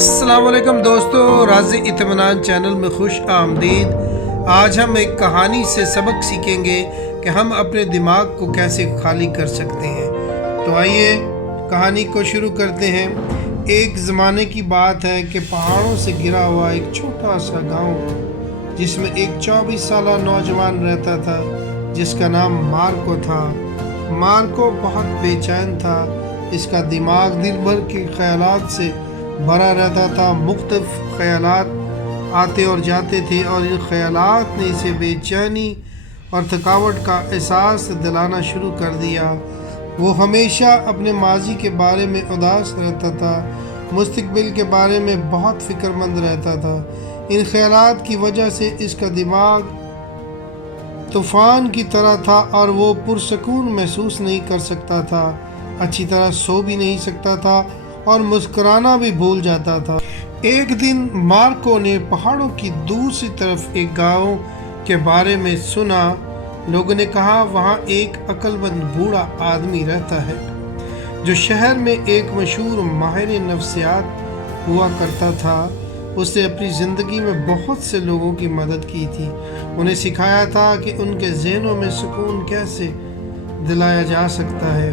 अस्सलाम वालेकुम दोस्तों, राज़ी इत्मीनान चैनल में खुश आमदीद। आज हम एक कहानी से सबक सीखेंगे कि हम अपने दिमाग को कैसे खाली कर सकते हैं। तो आइए कहानी को शुरू करते हैं। एक ज़माने की बात है कि पहाड़ों से घिरा हुआ एक छोटा सा गांव, जिसमें एक 24 साला नौजवान रहता था जिसका नाम मार्को था। मार्को बहुत बेचैन था। इसका दिमाग दिन भर के ख्यालात से भरा रहता था। मुख्तलिफ ख्यालात आते और जाते थे और इन ख्यालात ने इसे बेचैनी और थकावट का एहसास दिलाना शुरू कर दिया। वो हमेशा अपने माजी के बारे में उदास रहता था, मुस्तकबिल के बारे में बहुत फ़िक्रमंद रहता था। इन ख्यालात की वजह से इसका दिमाग तूफ़ान की तरह था और वो पुरसकून महसूस नहीं कर सकता था, अच्छी तरह सो भी नहीं सकता था और मुस्कुराना भी भूल जाता था। एक दिन मार्को ने पहाड़ों की दूसरी तरफ एक गांव के बारे में सुना। लोगों ने कहा वहाँ एक अक्लमंद बूढ़ा आदमी रहता है जो शहर में एक मशहूर माहिर नफ्सियात हुआ करता था। उसने अपनी ज़िंदगी में बहुत से लोगों की मदद की थी, उन्हें सिखाया था कि उनके ज़हनों में सुकून कैसे दिलाया जा सकता है।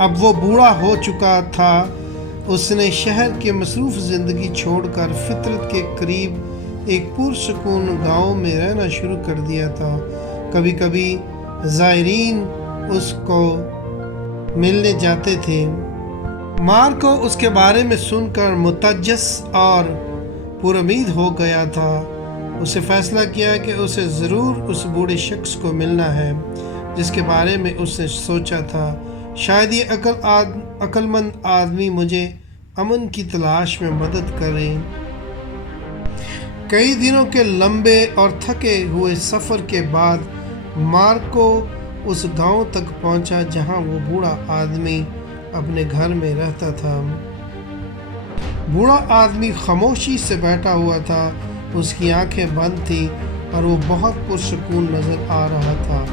अब वो बूढ़ा हो चुका था। उसने शहर के मसरूफ़ ज़िंदगी छोड़कर फितरत के करीब एक पुरसकून गांव में रहना शुरू कर दिया था। कभी कभी ज़ायरीन उसको मिलने जाते थे। मार्को उसके बारे में सुनकर मुतज्जस और पुरुमीद हो गया था। उसे फ़ैसला किया कि उसे ज़रूर उस बूढ़े शख्स को मिलना है जिसके बारे में उसने सोचा था। शायद ये अक्लमंद आदमी मुझे अमन की तलाश में मदद करे। कई दिनों के लंबे और थके हुए सफ़र के बाद मार्को उस गांव तक पहुंचा जहां वो बूढ़ा आदमी अपने घर में रहता था। बूढ़ा आदमी खामोशी से बैठा हुआ था, उसकी आंखें बंद थी और वो बहुत पुरसकून नज़र आ रहा था।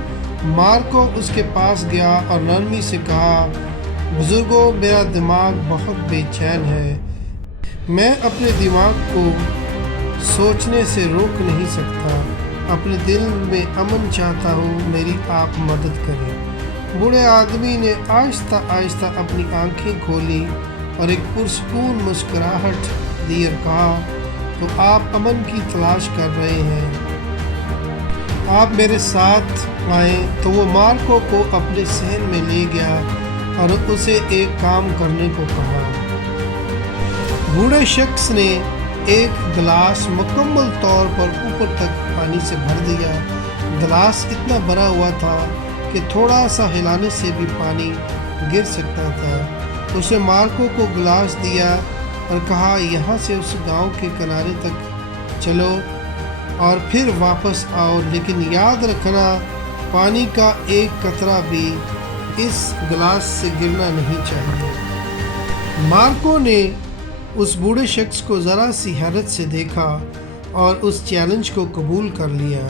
मार्को उसके पास गया और नरमी से कहा, बुजुर्गों, मेरा दिमाग बहुत बेचैन है। मैं अपने दिमाग को सोचने से रोक नहीं सकता। अपने दिल में अमन चाहता हूँ, मेरी आप मदद करें। बूढ़े आदमी ने आहिस्ता आहिस्ता अपनी आंखें खोली और एक पुरसकून मुस्कुराहट दी और कहा, तो आप अमन की तलाश कर रहे हैं, आप मेरे साथ आए। तो वो मार्को को अपने सहन में ले गया और उसे एक काम करने को कहा। बूढ़े शख्स ने एक गिलास मुकम्मल तौर पर ऊपर तक पानी से भर दिया। गिलास इतना भरा हुआ था कि थोड़ा सा हिलाने से भी पानी गिर सकता था। उसने मार्को को गिलास दिया और कहा, यहाँ से उस गांव के किनारे तक चलो और फिर वापस आओ, लेकिन याद रखना पानी का एक कतरा भी इस गिलास से गिरना नहीं चाहिए। मार्को ने उस बूढ़े शख्स को ज़रा सी हैरत से देखा और उस चैलेंज को कबूल कर लिया।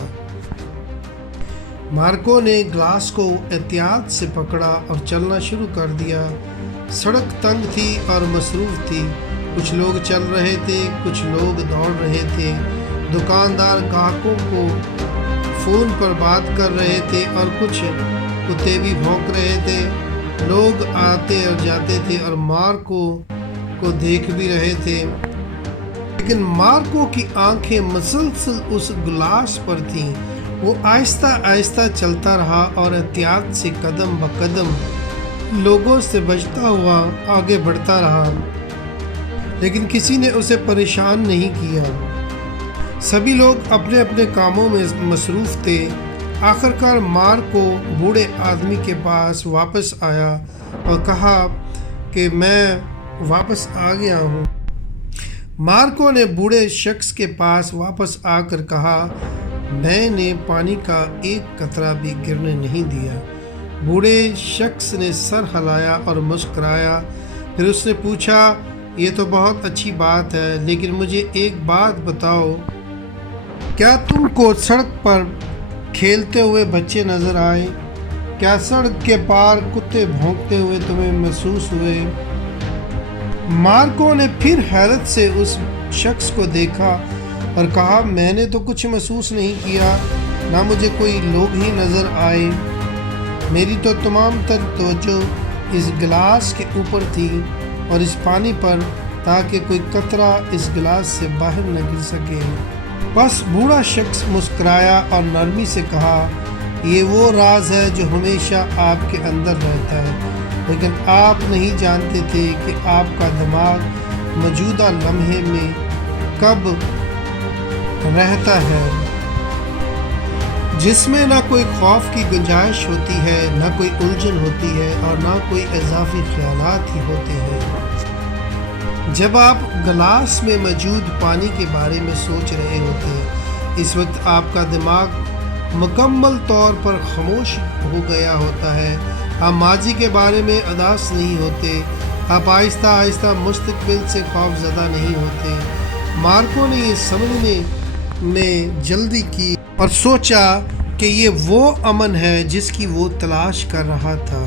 मार्को ने गिलास को एहतियात से पकड़ा और चलना शुरू कर दिया। सड़क तंग थी और मसरूफ़ थी। कुछ लोग चल रहे थे, कुछ लोग दौड़ रहे थे। दुकानदार ग्राहकों को फ़ोन पर बात कर रहे थे और कुछ कुत्ते भी भौंक रहे थे। लोग आते और जाते थे और मार्को को देख भी रहे थे, लेकिन मार्को की आंखें मुसलसल उस गिलास पर थीं। वो आहिस्ता आहिस्ता चलता रहा और एहतियात से कदम ब कदम लोगों से बचता हुआ आगे बढ़ता रहा, लेकिन किसी ने उसे परेशान नहीं किया। सभी लोग अपने अपने कामों में मसरूफ़ थे। आखिरकार मार्को बूढ़े आदमी के पास वापस आया और कहा कि मैं वापस आ गया हूँ। मार्को ने बूढ़े शख्स के पास वापस आकर कहा, मैंने पानी का एक कतरा भी गिरने नहीं दिया। बूढ़े शख्स ने सर हिलाया और मुस्कुराया। फिर उसने पूछा, ये तो बहुत अच्छी बात है, लेकिन मुझे एक बात बताओ, क्या तुमको सड़क पर खेलते हुए बच्चे नज़र आए? क्या सड़क के पार कुत्ते भौंकते हुए तुम्हें महसूस हुए? مارکو نے پھر حیرت سے اس شخص کو دیکھا اور کہا میں نے تو کچھ محسوس نہیں کیا، نہ مجھے کوئی لوگ ہی نظر آئے، میری تو تمام تر توجہ اس گلاس کے اوپر تھی اور اس پانی پر، تاکہ کوئی قطرہ اس گلاس سے باہر نہ گر سکے۔ بس بوڑھا شخص مسکرایا اور نرمی سے کہا یہ وہ راز ہے جو ہمیشہ آپ کے اندر رہتا ہے، لیکن آپ نہیں جانتے تھے کہ آپ کا دماغ موجودہ لمحے میں کب رہتا ہے، جس میں نہ کوئی خوف کی گنجائش ہوتی ہے، نہ کوئی الجھن ہوتی ہے اور نہ کوئی اضافی خیالات ہی ہوتے ہیں۔ جب آپ گلاس میں موجود پانی کے بارے میں سوچ رہے ہوتے ہیں، اس وقت آپ کا دماغ مکمل طور پر خاموش ہو گیا ہوتا ہے۔ آپ ماضی کے بارے میں اداس نہیں ہوتے، آپ آہستہ آہستہ مستقبل سے خوف زدہ نہیں ہوتے۔ مارکو نے یہ سمجھنے میں جلدی کی اور سوچا کہ یہ وہ امن ہے جس کی وہ تلاش کر رہا تھا۔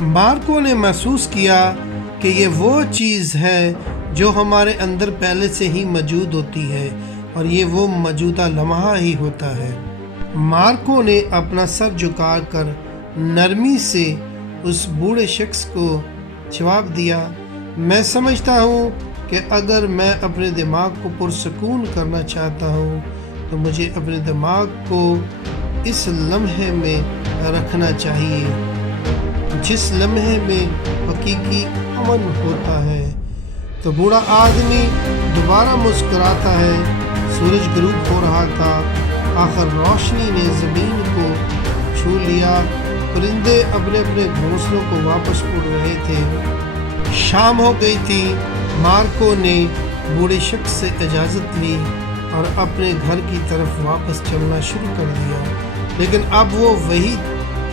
مارکو نے محسوس کیا کہ یہ وہ چیز ہے جو ہمارے اندر پہلے سے ہی موجود ہوتی ہے اور یہ وہ موجودہ لمحہ ہی ہوتا ہے۔ مارکو نے اپنا سر جھکا کر نرمی سے اس بوڑھے شخص کو جواب دیا، میں سمجھتا ہوں کہ اگر میں اپنے دماغ کو پرسکون کرنا چاہتا ہوں تو مجھے اپنے دماغ کو اس لمحے میں رکھنا چاہیے جس لمحے میں حقیقی امن ہوتا ہے۔ تو بوڑھا آدمی دوبارہ مسکراتا ہے۔ سورج غروب ہو رہا تھا، آخر روشنی نے زمین کو چھو لیا، پرندے اپنے اپنے گھونسلوں کو واپس اڑ رہے تھے، شام ہو گئی تھی۔ مارکو نے بوڑھے شخص سے اجازت لی اور اپنے گھر کی طرف واپس چلنا شروع کر دیا، لیکن اب وہ وہی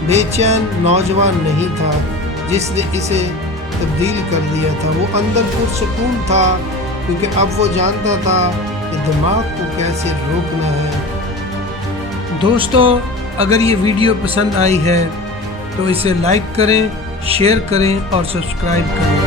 بے چین نوجوان نہیں تھا جس نے اسے تبدیل کر دیا تھا۔ وہ اندر پرسکون تھا کیونکہ اب وہ جانتا تھا کہ دماغ کو کیسے روکنا ہے۔ دوستو، اگر یہ ویڈیو پسند آئی ہے تو اسے لائک کریں، شیئر کریں اور سبسکرائب کریں۔